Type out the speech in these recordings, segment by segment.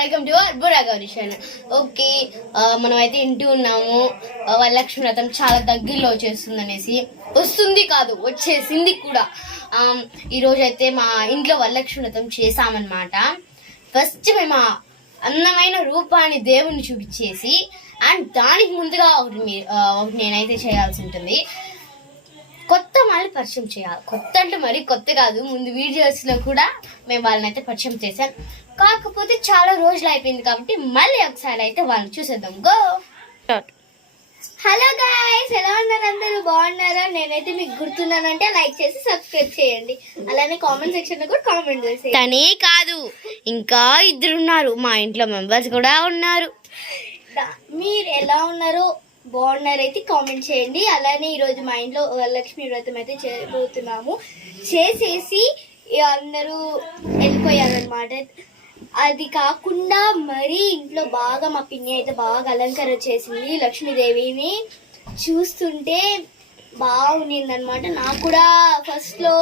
Welcome to our Burra Gauri channel. Okay, మనమైతే ఇంటి ఉన్నాము. వరలక్ష్మి వ్రతం చాలా దగ్గరలో వచ్చేస్తుంది అనేసి, వస్తుంది కాదు వచ్చేసింది కూడా. ఈరోజు అయితే మా ఇంట్లో వరలక్ష్మి వ్రతం చేసామన్నమాట. ఫస్ట్ మేము అందమైన రూపాన్ని దేవుణ్ణి చూపించేసి, అండ్ దానికి ముందుగా ఒకటి నేనైతే చేయాల్సి ఉంటుంది. కొత్త వాళ్ళని పరిచయం చేయాలి. కొత్త అంటే మరీ కొత్త కాదు, ముందు వీడియోస్లో కూడా మేము వాళ్ళని అయితే పరిచయం చేశాం. కాకపోతే చాలా రోజులు అయిపోయింది కాబట్టి మళ్ళీ ఒకసారి అయితే వాళ్ళని చూసేద్దాం. గో. హలో గైస్, ఎలా ఉన్నారు అందరూ? బాగున్నారా? నేనైతే మీకు గుర్తున్నానంటే లైక్ చేసి సబ్స్క్రైబ్ చేయండి. అలానే కామెంట్ సెక్షన్ లో కూడా కామెంట్ చేసేయండి. తనే కాదు, ఇంకా ఇద్దరు ఉన్నారు, మా ఇంట్లో మెంబర్స్ కూడా ఉన్నారు. మీరు ఎలా ఉన్నారో బాగున్నారైతే కామెంట్ చేయండి. అలానే ఈరోజు మా ఇంట్లో వరలక్ష్మి వ్రతం అయితే చేయబోతున్నాము. చేసేసి అందరూ వెళ్ళిపోయారనమాట. అది కాకుండా మరీ ఇంట్లో బాగా మా పిన్ని అయితే బాగా అలంకరణ చేసింది. లక్ష్మీదేవిని చూస్తుంటే బాగుంది అనమాట. నాకు కూడా ఫస్ట్ లో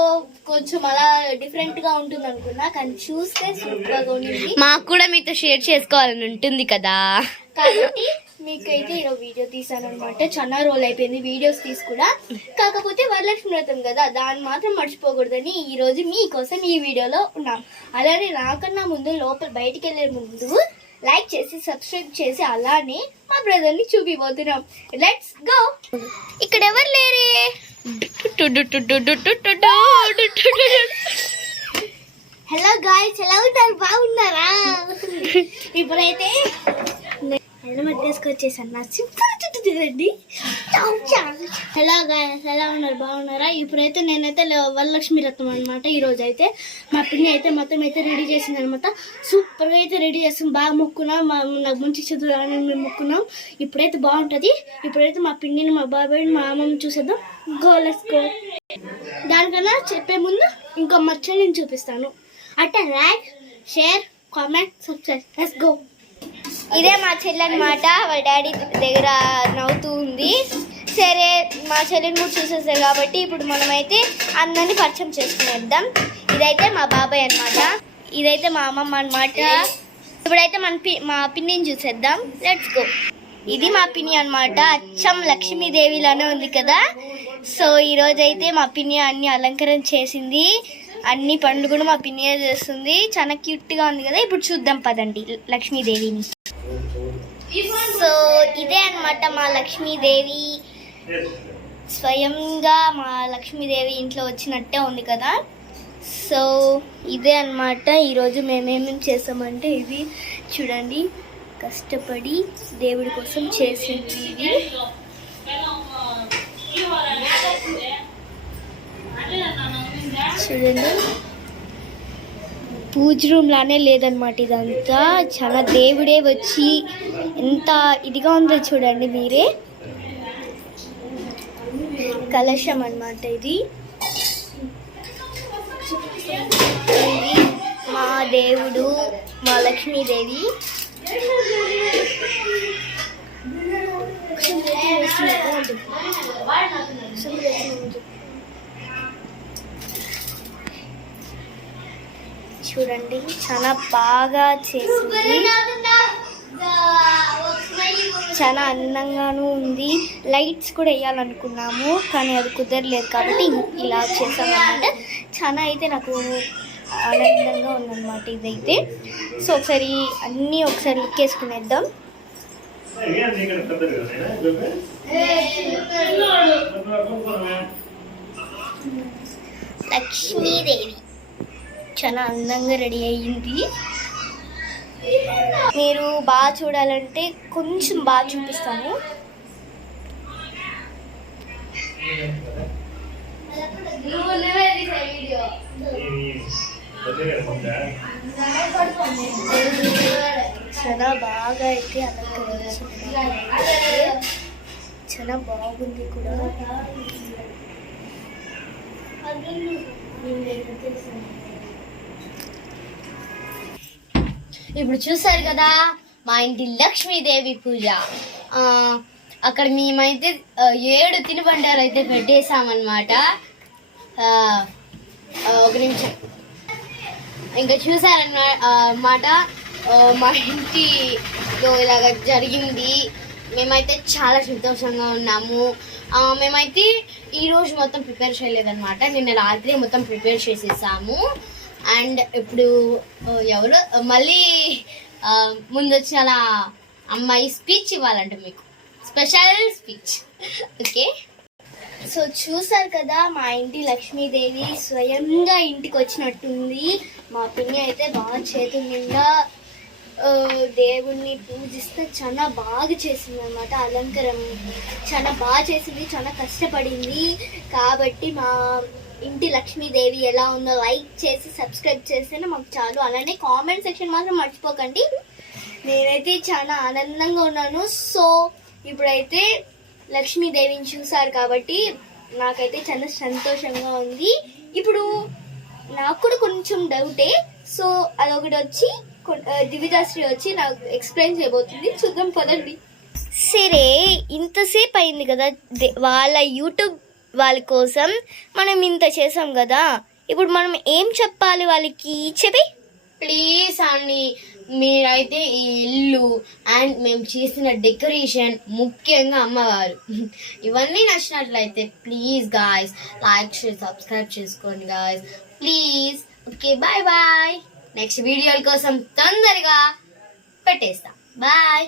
కొంచెం అలా డిఫరెంట్ గా ఉంటుంది అనుకున్నా, కానీ చూస్తే సూపర్ గా ఉంది. మాకు కూడా మీతో షేర్ చేసుకోవాలని ఉంటుంది కదా, కాబట్టి మీకైతే ఈరోజు వీడియో తీసాను అనమాట. చాలా రోజులు అయిపోయింది వీడియోస్ తీసి కూడా. కాకపోతే వరలక్ష్మి వ్రతం కదా, దాన్ని మాత్రం మర్చిపోకూడదని ఈ రోజు మీకోసం ఈ వీడియోలో ఉన్నాం. అలానే నాకన్నా ముందు లోపల బయటికి వెళ్ళే ముందు లైక్ చేసి సబ్స్క్రైబ్ చేసి అలానే మా బ్రదర్ ని చూపిపోతున్నాం. Let's go. ఇక్కడ ఎవరు లేరే? హలో గాయ్స్, ఎలా ఉంటారు? బాగున్నారా? ఇప్పుడైతే హెల్మెట్ వేసుకొచ్చేసాను. నా సింపుల్ చుట్టూ తిరండి. హలో గాయ్స్, ఎలా ఉన్నారు? బాగున్నారా? ఇప్పుడైతే నేనైతే వరలక్ష్మి వ్రతం అనమాట. ఈరోజు అయితే మా పిన్ని అయితే మొత్తం అయితే రెడీ చేసింది అనమాట. సూపర్గా అయితే రెడీ చేస్తాం. బాగా మొక్కున్నాం, నాకు మంచి చదువులని మేము మొక్కున్నాం. ఇప్పుడైతే బాగుంటుంది. ఇప్పుడైతే మా పిన్నిని, మా బాబాయ్ని, మా అమ్మని చూసేద్దాం. Go, let's go. దానికన్నా చెప్పే ముందు ఇంకో మచ్చ నేను చూపిస్తాను. అంటే like, share, comment, subscribe. Let's go. ఇదే మా చెల్లి అనమాట. వాళ్ళ డాడీ దగ్గర నవ్వుతూ ఉంది. సరే, మా చెల్లిని కూడా చూసేసారు కాబట్టి ఇప్పుడు మనమైతే అందరినీ పరిచయం చేసుకునేద్దాం. ఇదైతే మా బాబాయ్ అనమాట, ఇదైతే మా అమ్మమ్మ అనమాట. ఇప్పుడైతే మా పిన్నిని చూసేద్దాం. Let's go. ఇది మా పిన్ని అనమాట. అచ్చం లక్ష్మీదేవిలానే ఉంది కదా. సో ఈరోజు అయితే మా పిన్ని అన్ని అలంకరణ చేసింది. అన్ని పనులు కూడా మా పిన్నియే చేస్తుంది. చాలా క్యూట్గా ఉంది కదా. ఇప్పుడు చూద్దాం పదండి లక్ష్మీదేవిని. సో ఇదే అనమాట మా లక్ష్మీదేవి. స్వయంగా మా లక్ష్మీదేవి ఇంట్లో వచ్చినట్టే ఉంది కదా. సో ఇదే అనమాట. ఈరోజు మేమేమేమి చేసామంటే, ఇది చూడండి, కష్టపడి దేవుడి కోసం చేసింది. ఇది చూడండి, పూజ రూమ్ లానే లేదనమాట. ఇదంతా చాలా దేవుడే వచ్చి ఎంత ఇదిగా ఉందో చూడండి మీరే. కలశం అన్నమాట ఇది. మా దేవుడు, మా లక్ష్మీదేవి. చూడండి, చాలా బాగా చేసింది. చాలా అందంగాను ఉంది. లైట్స్ కూడా వేయాలనుకున్నాము, కానీ అది కుదరలేదు కాబట్టి ఇలా చేసామన్నమాట. చాలా అయితే నాకు ఆనందంగా ఉందన్నమాట ఇదైతే. సో ఒకసారి అన్నీ ఒకసారి లుక్ వేసుకునేద్దాం. లక్ష్మీదేవి చాలా అందంగా రెడీ అయ్యింది. మీరు బాగా చూడాలంటే కొంచెం బాగా చూపిస్తాను. చాలా బాగా అయితే అలంకరించింది. చాలా బాగుంది కూడా. ఇప్పుడు చూసారు కదా మా ఇంటి లక్ష్మీదేవి పూజ. అక్కడ మేమైతే 7 తినుబండారు అయితే పెట్టేసామన్నమాట. ఒక నిమిషం ఇంకా చూసారన్నమాట. మా ఇంటిలో ఇలాగ జరిగింది. మేమైతే చాలా సంతోషంగా ఉన్నాము. మేమైతే ఈరోజు మొత్తం ప్రిపేర్ చేయలేదన్నమాట. నిన్న రాత్రి మొత్తం ప్రిపేర్ చేసేసాము. అండ్ ఇప్పుడు ఎవరు మళ్ళీ ముందు వచ్చిన అమ్మాయి స్పీచ్ ఇవ్వాలంటే మీకు స్పెషల్ స్పీచ్. ఓకే, సో చూసారు కదా మా ఇంటి లక్ష్మీదేవి స్వయంగా ఇంటికి వచ్చినట్టుంది. మా పిన్ని అయితే బాగా చేతుల నిండా దేవుణ్ణి పూజిస్తే చాలా బాగా చేసింది అనమాట. అలంకారం చాలా బాగా చేసింది, చాలా కష్టపడింది. కాబట్టి మా ఇంటి లక్ష్మీదేవి ఎలా ఉందో లైక్ చేసి సబ్స్క్రైబ్ చేస్తేనే మాకు చాలు. అలానే కామెంట్ సెక్షన్ మాత్రం మర్చిపోకండి. నేనైతే చాలా ఆనందంగా ఉన్నాను. సో ఇప్పుడైతే లక్ష్మీదేవిని చూసారు కాబట్టి నాకైతే చాలా సంతోషంగా ఉంది. ఇప్పుడు నాకు కూడా కొంచెం డౌటే. సో అదొకటి వచ్చి దివ్యదాశ్రీ వచ్చి నాకు ఎక్స్ప్లెయిన్ చేయబోతుంది. చూద్దాం పదండి. సరే, ఇంతసేపు అయింది కదా వాళ్ళ యూట్యూబ్ వాళ్ళ కోసం మనం ఇంత చేసాం కదా. ఇప్పుడు మనం ఏం చెప్పాలి వాళ్ళకి? చెప్పి ప్లీజ్ అండి, మీరైతే ఈ ఇల్లు అండ్ మేము చేసిన డెకరేషన్, ముఖ్యంగా అమ్మవారు, ఇవన్నీ నచ్చినట్లయితే please guys like share subscribe చేసుకోండి guys, please. Okay, bye bye. Next వీడియోల కోసం తొందరగా పెట్టేస్తాం. బాయ్.